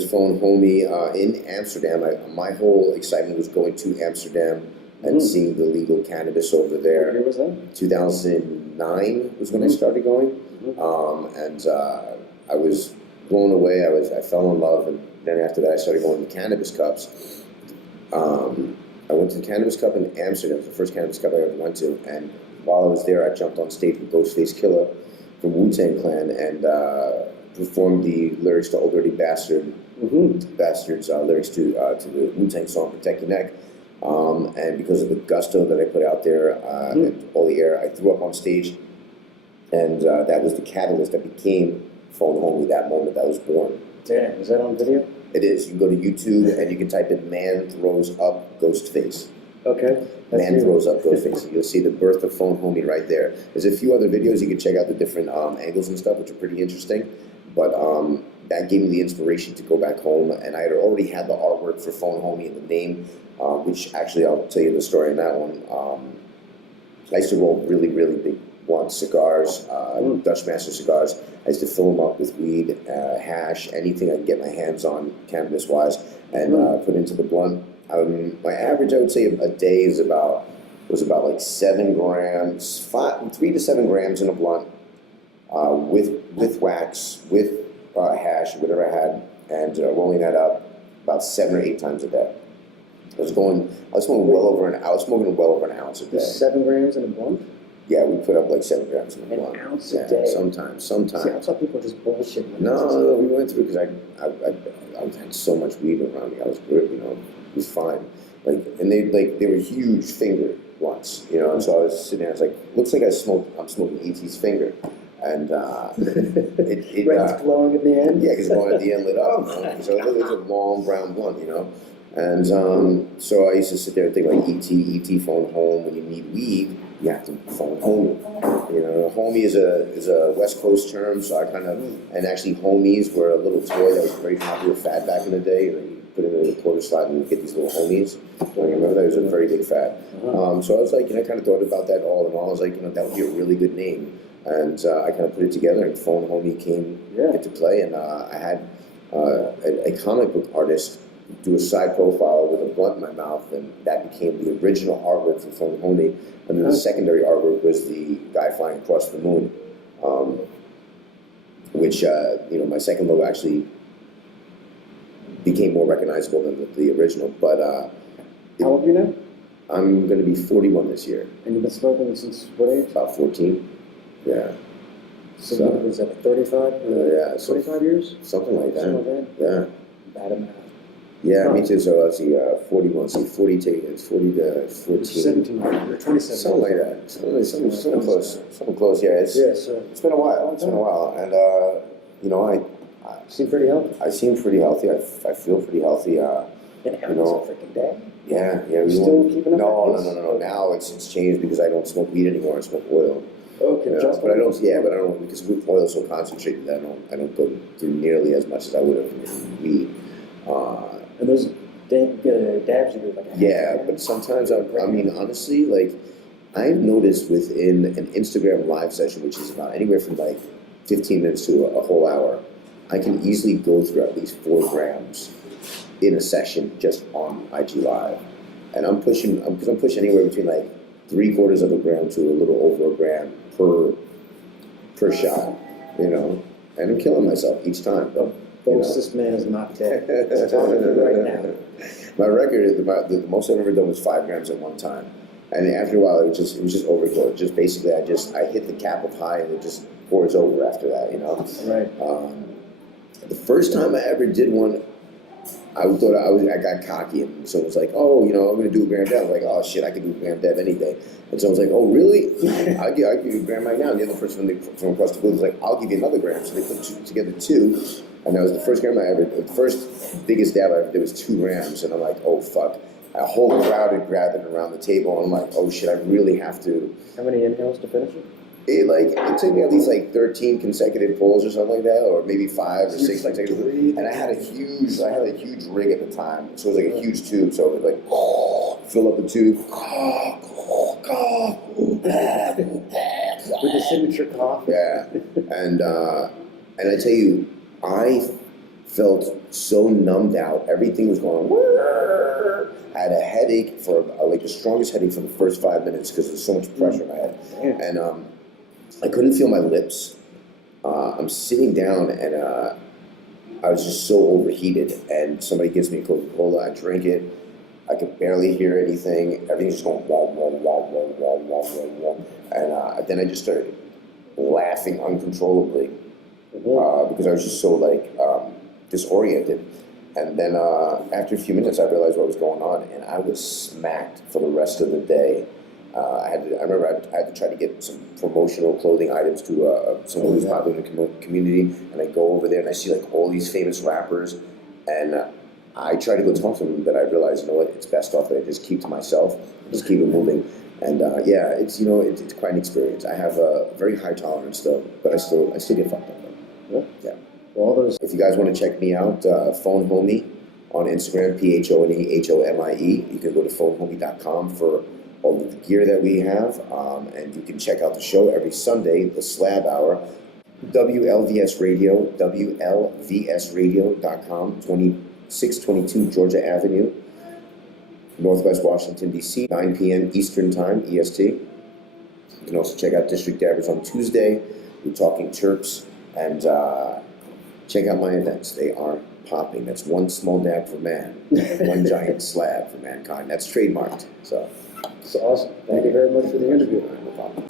was PhoneHomie in Amsterdam. My whole excitement was going to Amsterdam and seeing the legal cannabis over there. What year was that? 2009 was when I started going, and I was blown away. I fell in love, and then after that, I started going to Cannabis Cups. I went to the Cannabis Cup in Amsterdam. It was the first Cannabis Cup I ever went to, and while I was there, I jumped on stage with Ghostface Killah from Wu-Tang Clan and performed the lyrics to Old Dirty Bastard, Bastards lyrics to the Wu-Tang song Protect Your Neck. And because of the gusto that I put out there and all the air, I threw up on stage, and that was the catalyst that became PhoneHomie. That moment that was born. Damn, is that on video? It is. You can go to YouTube and you can type in "Man Throws Up Ghostface." Okay. Man Throws Up Ghostface. You'll see the birth of PhoneHomie right there. There's a few other videos you can check out, the different angles and stuff, which are pretty interesting. But that gave me the inspiration to go back home, and I had already had the artwork for PhoneHomie and the name. Which actually, I'll tell you the story on that one. I used to roll really, really big blunts, cigars, Dutch Master cigars. I used to fill them up with weed, hash, anything I could get my hands on, cannabis-wise, and put into the blunt. My average, I would say, a day was about like 7 grams, 3 to 7 grams in a blunt, with wax, with hash, whatever I had, and rolling that up about 7 or 8 times a day. I was smoking well over an ounce a day. 7 grams in a blunt? Yeah, we put up like 7 grams in a blunt. An ounce a day? Sometimes. See, I thought people just bullshit. No, we went through because I had so much weed around me. I was good, you know, it was fine. And they were huge finger blunts, you know. And so I was sitting there, I was like, looks like I'm smoking E.T.'s finger. And it's glowing at the end? Yeah, because it's glowing at the end, lit up. So it was a long brown blunt, you know. And so I used to sit there and think like E.T. phone home. When you need weed, you have to phone homie. You know, homie is a West Coast term, so I kind of, and actually homies were a little toy that was very popular fad back in the day. You put it in a quarter slot and you get these little homies. I remember that was a very big fad. So I was like, I kind of thought about that all in all. I was like, that would be a really good name. And I kind of put it together, and PhoneHomie came into play. And I had a comic book artist do a side profile with a blunt in my mouth, and that became the original artwork for PhoneHomie. And then the secondary artwork was the guy flying across the moon, which my second logo actually became more recognizable than the original. But how old are you now? I'm going to be 41 this year. And you've been smoking since what age? About 14. Yeah. So what is that, 35? Yeah. 25 years? Something like that. Something like that? Yeah. Bad enough. Yeah, me too. So let's see, 41. See, 40 to it's 40 to 14. 17 or 27. Something like that. Something close. Something close. Yeah. It's been a while. It's been a while, and I seem pretty healthy. I seem pretty healthy. I feel pretty healthy. And how a freaking day? Yeah. You still keeping up? No. Now it's changed because I don't smoke weed anymore. I smoke oil. Okay. But I don't. Yeah, but I don't, because oil is so concentrated that I don't go through nearly as much as I would have in weed. And those dabs you do like. But sometimes honestly, like I've noticed within an Instagram live session, which is about anywhere from like 15 minutes to a whole hour, I can easily go through at least 4 grams in a session just on IG Live, and I'm pushing anywhere between like 3/4 of a gram to a little over a gram per shot, and I'm killing myself each time. Folks, this man is not dead. He's talking to you right now. My record, the most I've ever done was 5 grams at one time, and after a while it was just overkill. Just basically, I hit the cap of high, and it just pours over after that, Right. The first time I ever did one, I got cocky, and someone was like, "Oh, I'm going to do a gram dev." I was like, "Oh shit, I can do a gram dev any day." And someone was like, "Oh really? I'll give you a gram right now." And the other person from across the booth was like, "I'll give you another gram." So they put together 2, and that was the first gram the first biggest dab I ever did was 2 grams, and I'm like, "Oh fuck." A whole crowd had gathered around the table, and I'm like, "Oh shit, I really have to." How many inhales to finish it? It took me at least like 13 consecutive pulls or something like that, or maybe 5 or 6 consecutive. And I had a huge rig at the time, so it was like a huge tube. So it was like fill up the tube, with the signature cough. Yeah, and I tell you, I felt so numbed out. Everything was going. I had a headache for like the strongest headache for the first 5 minutes because there's so much pressure in my head, and I couldn't feel my lips. I'm sitting down and I was just so overheated. And somebody gives me a Coca-Cola. I drink it. I could barely hear anything. Everything's just going wah wah wah wah wah wah wah wah. And then I just started laughing uncontrollably because I was just so like disoriented. And then after a few minutes, I realized what was going on, and I was smacked for the rest of the day. I remember I had to try to get some promotional clothing items to someone who's popular in the community, and I go over there and I see like all these famous rappers, and I try to go talk to them, but I realize, you know what, it's best off that I just keep to myself, just keep it moving. And yeah, it's it's quite an experience. I have a very high tolerance though, but I still get fucked up though. Yeah. All those. If you guys want to check me out, PhoneHomie on Instagram, PhoneHomie. You can go to PhoneHomie.com for all of the gear that we have, and you can check out the show every Sunday, the Slab Hour, WLVS Radio, WLVSradio.com, 2622 Georgia Avenue, Northwest Washington, D.C., 9 p.m. Eastern Time, EST. You can also check out District Dabbers on Tuesday. We're talking terps, and check out my events. They are popping. That's one small dab for man, one giant slab for mankind. That's trademarked. So, It's awesome. Thank you very much for the interview. no problem.